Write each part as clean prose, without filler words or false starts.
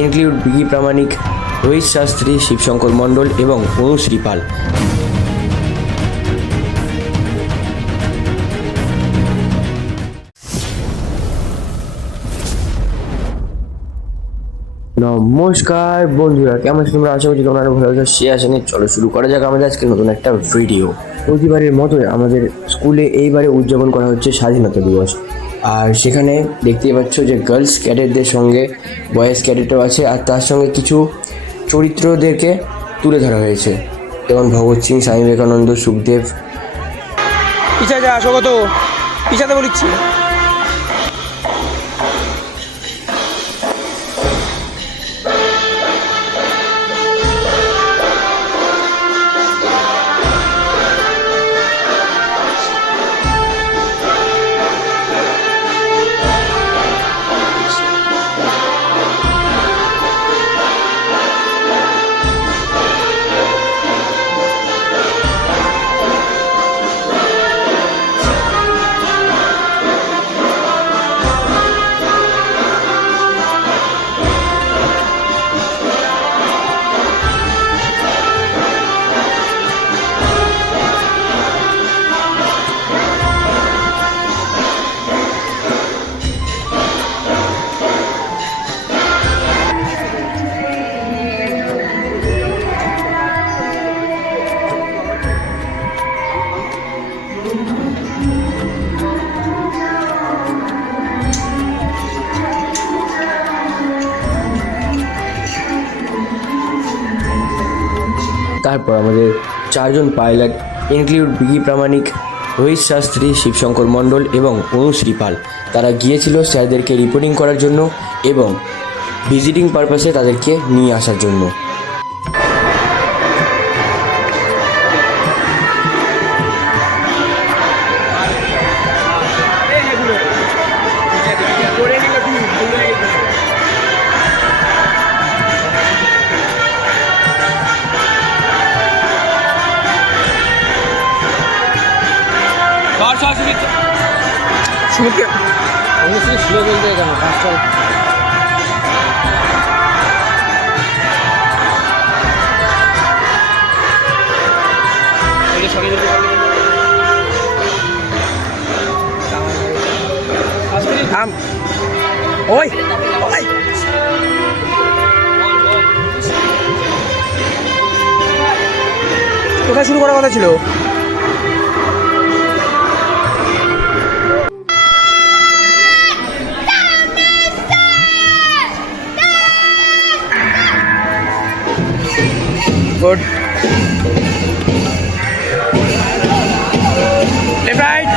Include বিকি প্রামাণিক, রোহিত শাস্ত্রী, শিবশঙ্কর মণ্ডল এবং অনুশ্রী পাল। নমস্কার বন্ধুরা, কেমন আছো তোমরা? আশা করছি তোমরা আরো ভালো আছো। সে আসেনি, চলো শুরু করা যাক আমাদের আজকে নতুন একটা ভিডিও। প্রতিবারের মতোই আমাদের স্কুলে এইবারে উদযাপন করা হচ্ছে স্বাধীনতা দিবস। আর সেখানে দেখতেই পাচ্ছ যে গার্লস ক্যাডেটদের সঙ্গে বয়েজ ক্যাডেটও আছে, আর তার সঙ্গে কিছু চরিত্রদেরকে তুলে ধরা হয়েছে, যেমন ভগৎ সিং, স্বামী বিবেকানন্দ, সুখদেব। পিছা যা স্বগত, পিছাতে বলিচ্ছি। তারপর আমাদের চারজন পাইলট ইনক্লুড বিকি প্রামাণিক, রোহিত শাস্ত্রী, শিবশঙ্কর মণ্ডল এবং অনুশ্রী পাল। তারা গিয়েছিল স্যারদেরকে রিপোর্টিং করার জন্য এবং ভিজিটিং পারপাসে তাদেরকে নিয়ে আসার জন্য। সুমিতকে অনুশ্রী ছিল বলতে কেন পাঁচটা থাম। ওই ওই কোথায় শুরু করার কথা ছিল? Good. Left right,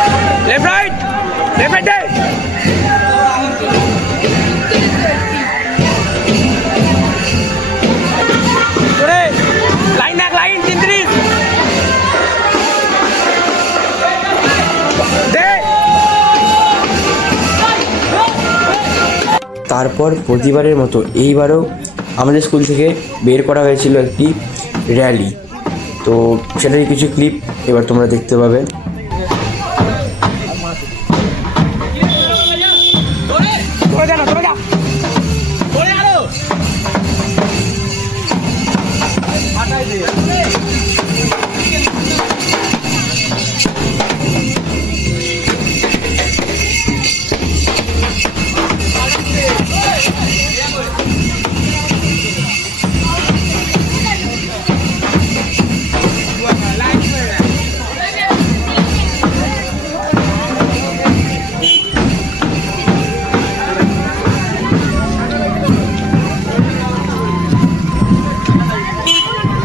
left right, left right there. Today, line back, line, 3-3. There. তারপর প্রতিবারের মতো এইবারও আমাদের স্কুল থেকে বের করা হয়েছিল একটি র্যালি। তো সেটারই কিছু ক্লিপ এবার তোমরা দেখতে পাবে।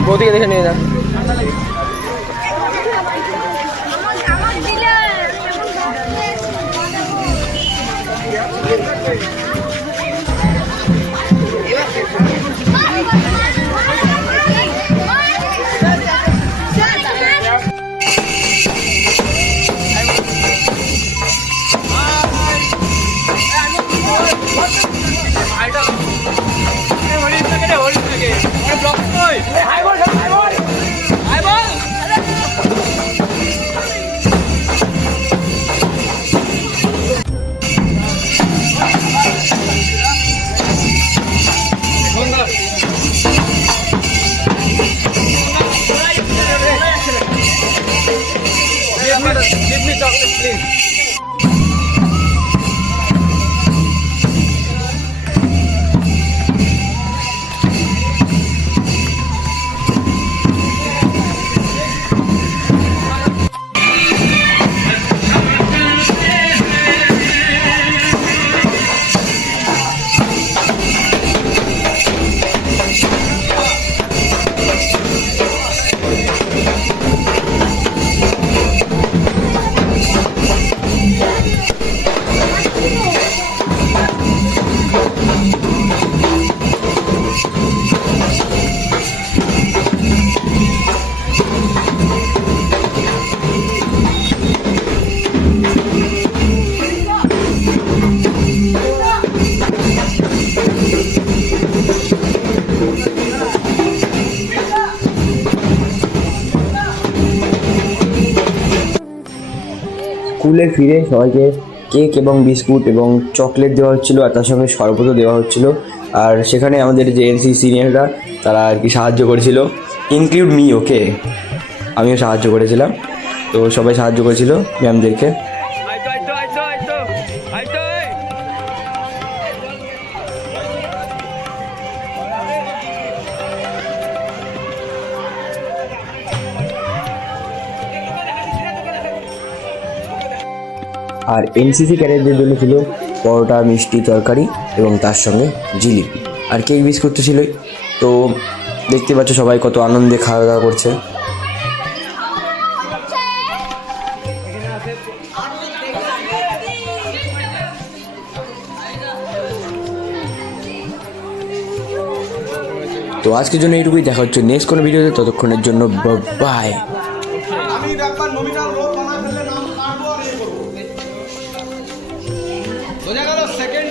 বৌদিকে দেখে নিয়ে যা। স্কুলে ফিরে সবাইকে কেক এবং বিস্কুট এবং চকলেট দেওয়া হচ্ছিলো আর তার সঙ্গে শরবতও দেওয়া হচ্ছিলো। আর সেখানে আমাদের যে এনসি সিনিয়ররা তারা আর কি সাহায্য করেছিল, ইনক্লুড মি, ওকে, আমিও সাহায্য করেছিলাম। তো সবাই সাহায্য করেছিল ম্যামদেরকে। আইতো আর এনসিসি ক্যাডেটদের জন্য ছিল পরোটা, মিষ্টি, তরকারি এবং তার সঙ্গে জিলিপি আর কেক বিস্কুট তো ছিলই। তো দেখতে পাচ্ছ সবাই কত আনন্দে খাওয়া দাওয়া করছে। তো আজকের জন্য এইটুকুই, দেখা হচ্ছে নেক্সট কোনো ভিডিওতে, ততক্ষণের জন্য বাই। আমি একবার নমিনাল রোল বানায় ফেললে নাম কাটবো আর ইয়ে করবো। বোঝা গেল সেকেন্ড